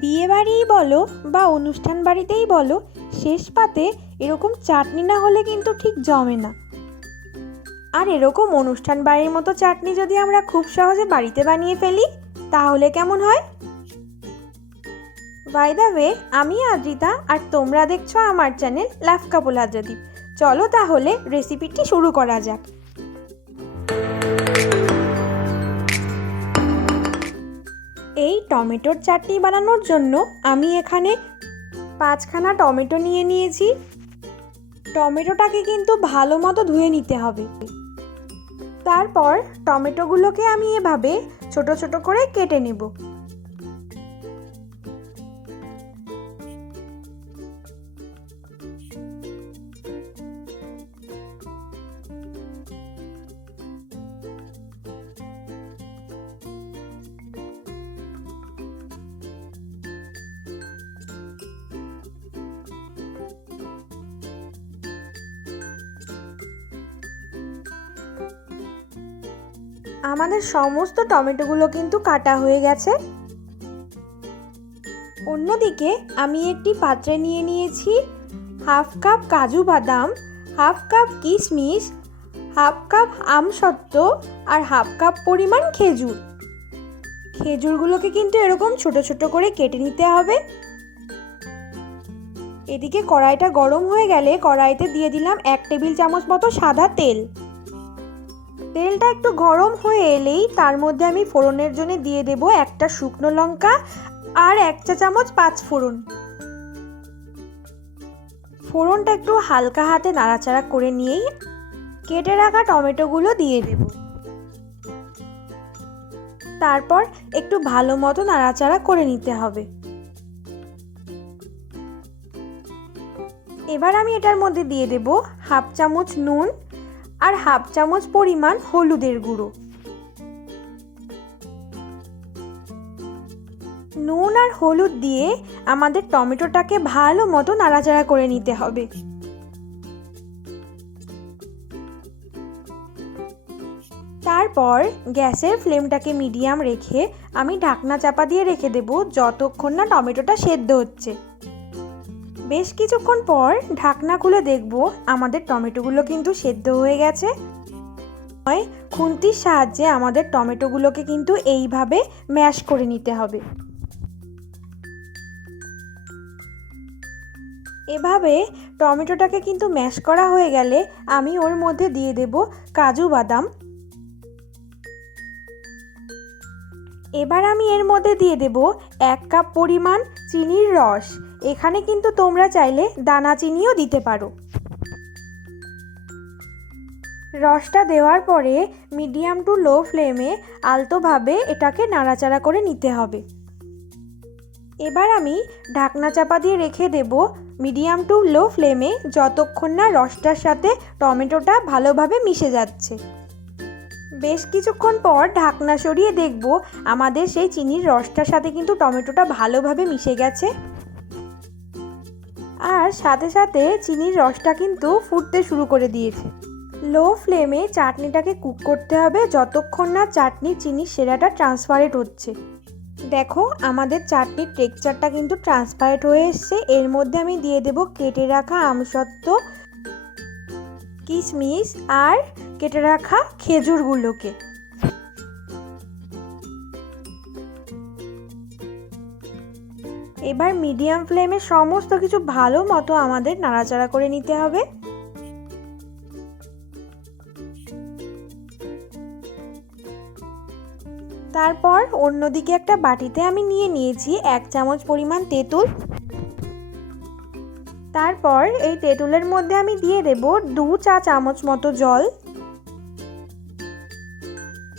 বিয়ে বাড়িই বলো বা অনুষ্ঠান বাড়িতেই বলো, শেষ পাতে এরকম চাটনি না হলে কিন্তু ঠিক জমে না। আর এরকম অনুষ্ঠান বাড়ির মতো চাটনি যদি আমরা খুব সহজে বাড়িতে বানিয়ে ফেলি, তাহলে কেমন হয়? বাই ওয়ে আমি আদ্রিতা আর তোমরা দেখছ আমার চ্যানেল লাফ কাপল আদ্রাদীপ চলো তাহলে রেসিপিটি শুরু করা যাক। এই টমেটোর চাটনি বানানোর জন্য আমি এখানে পাঁচখানা টমেটো নিয়ে নিয়েছি। টমেটোটাকে কিন্তু ভালো মতো ধুয়ে নিতে হবে। তারপর টমেটোগুলোকে আমি এভাবে ছোট ছোট করে কেটে নেব। আমাদের সমস্ত টমেটোগুলো কিন্তু কাটা হয়ে গেছে। অন্যদিকে আমি একটি পাত্রে নিয়ে নিয়েছি হাফ কাপ কাজু বাদাম, হাফ কাপ কিশমিশ, হাফ কাপ আমসত্ত্ব আর হাফ কাপ পরিমাণ খেজুর। খেজুরগুলোকে কিন্তু এরকম ছোট ছোট করে কেটে নিতে হবে। এদিকে কড়াইটা গরম হয়ে গেলে কড়াইতে দিয়ে দিলাম এক টেবিল চামচ মতো সাদা তেল। তেলটা একটু গরম হয়ে এলেই তার মধ্যে আমি ফোড়নের জন্য দিয়ে দেব একটা শুকনো লঙ্কা আর এক চা চামচ পাঁচ ফোড়ন। ফোড়নটা একটু হালকা হাতে নাড়াচাড়া করে নিয়েই কেটে রাখা টমেটোগুলো দিয়ে দেব। তারপর একটু ভালো মতো নাড়াচাড়া করে নিতে হবে। এবার আমি এটার মধ্যে দিয়ে দেব হাফ চামচ নুন আর হাফ চামচ পরিমাণ হলুদের গুঁড়ো। নুন আর হলুদ দিয়ে আমাদের টমেটোটাকে ভালো মতো নাড়াচাড়া করে নিতে হবে। তারপর গ্যাসের ফ্লেমটাকে মিডিয়াম রেখে আমি ঢাকনা চাপা দিয়ে রেখে দেব যতক্ষণ না টমেটোটা সেদ্ধ হচ্ছে। বেশ কিছুক্ষণ পর ঢাকনা খুলে দেখব আমাদের টমেটোগুলো কিন্তু সেদ্ধ হয়ে গেছে। খুন্তির সাহায্যে আমাদের টমেটোগুলোকে কিন্তু এইভাবে ম্যাশ করে নিতে হবে। এভাবে টমেটোটাকে কিন্তু ম্যাশ করা হয়ে গেলে আমি ওর মধ্যে দিয়ে দেব কাজু বাদাম। এবার আমি এর মধ্যে দিয়ে দেব এক কাপ পরিমাণ চিনির রস। এখানে কিন্তু তোমরা চাইলে দানা চিনিও দিতে পারো। রসটা দেওয়ার পরে মিডিয়াম টু লো ফ্লেমে আলতোভাবে এটাকে নাড়াচাড়া করে নিতে হবে। এবার আমি ঢাকনা চাপা দিয়ে রেখে দেব মিডিয়াম টু লো ফ্লেমে যতক্ষণ না রসটার সাথে টমেটোটা ভালোভাবে মিশে যাচ্ছে। বেশ কিছুক্ষণ পর ঢাকনা সরিয়ে দেখব আমাদের সেই চিনির রসটার সাথে কিন্তু টমেটোটা ভালোভাবে মিশে গেছে। আর সাথে সাথে চিনির রসটা কিন্তু ফুটতে শুরু করে দিয়েছে। লো ফ্লেমে চাটনিটাকে কুক করতে হবে যতক্ষণ না চাটনির চিনির সেরাটা ট্রান্সপারেট হচ্ছে। দেখো আমাদের চাটনির টেক্সচারটা কিন্তু ট্রান্সপারেট হয়ে এসছে। এর মধ্যে আমি দিয়ে দেব কেটে রাখা আমসত্ত্ব, কিশমিশ আর কেটে রাখা খেজুরগুলোকে। এবার মিডিয়াম ফ্লেমে সমস্ত কিছু ভালো মতো আমাদের নাড়াচাড়া করে নিতে হবে। তারপর অন্যদিকে একটা বাটিতে আমি নিয়ে নিয়েছি এক চামচ পরিমাণ তেঁতুল। তারপর এই তেঁতুলের মধ্যে আমি দিয়ে দেব দু চা চামচ মতো জল।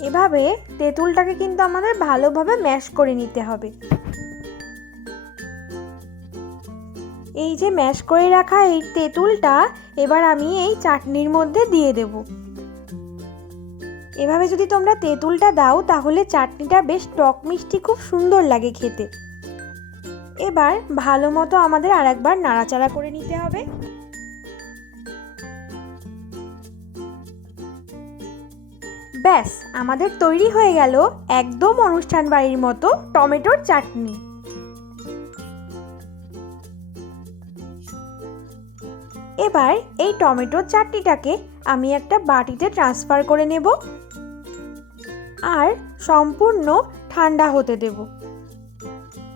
এভাবে তেঁতুলটাকে কিন্তু আমাদের ভালোভাবে ম্যাশ করে নিতে হবে। এই যে ম্যাশ করে রাখা এই তেঁতুলটা এবার আমি এই চাটনির মধ্যে দিয়ে দেব। এভাবে যদি তোমরা তেঁতুলটা দাও তাহলে চাটনিটা বেশ টক মিষ্টি খুব সুন্দর লাগে খেতে। এবার ভালো মতো আমাদের আরেকবার নাড়াচাড়া করে নিতে হবে। ব্যাস, আমাদের তৈরি হয়ে গেল একদম অনুষ্ঠান বাড়ির মতো টমেটোর চাটনি। এবার এই টমেটোর চাটনিটাকে আমি একটা বাটিতে ট্রান্সফার করে নেব আর সম্পূর্ণ ঠান্ডা হতে দেব।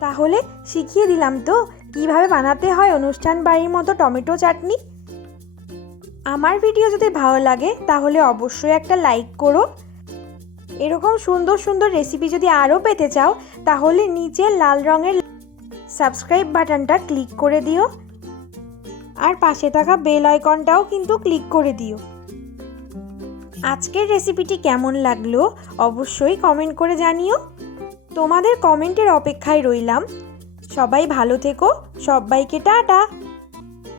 তাহলে শিখিয়ে দিলাম তো, কীভাবে বানাতে হয় অনুষ্ঠান বাড়ির মতো টমেটো চাটনি? আমার ভিডিও যদি ভালো লাগে, তাহলে অবশ্যই একটা লাইক করো। এরকম সুন্দর সুন্দর রেসিপি যদি আরও পেতে চাও, তাহলে নিচে লাল রঙের সাবস্ক্রাইব বাটনটা ক্লিক করে দিও। আর পাশে থাকা বেল আইকনটাও কিন্তু ক্লিক করে দিও। আজকের রেসিপিটি কেমন লাগল, অবশ্যই কমেন্ট করে জানিও। তোমাদের কমেন্টের অপেক্ষায় রইলাম। সবাই ভালো থেকো, সবাইকে টাটা!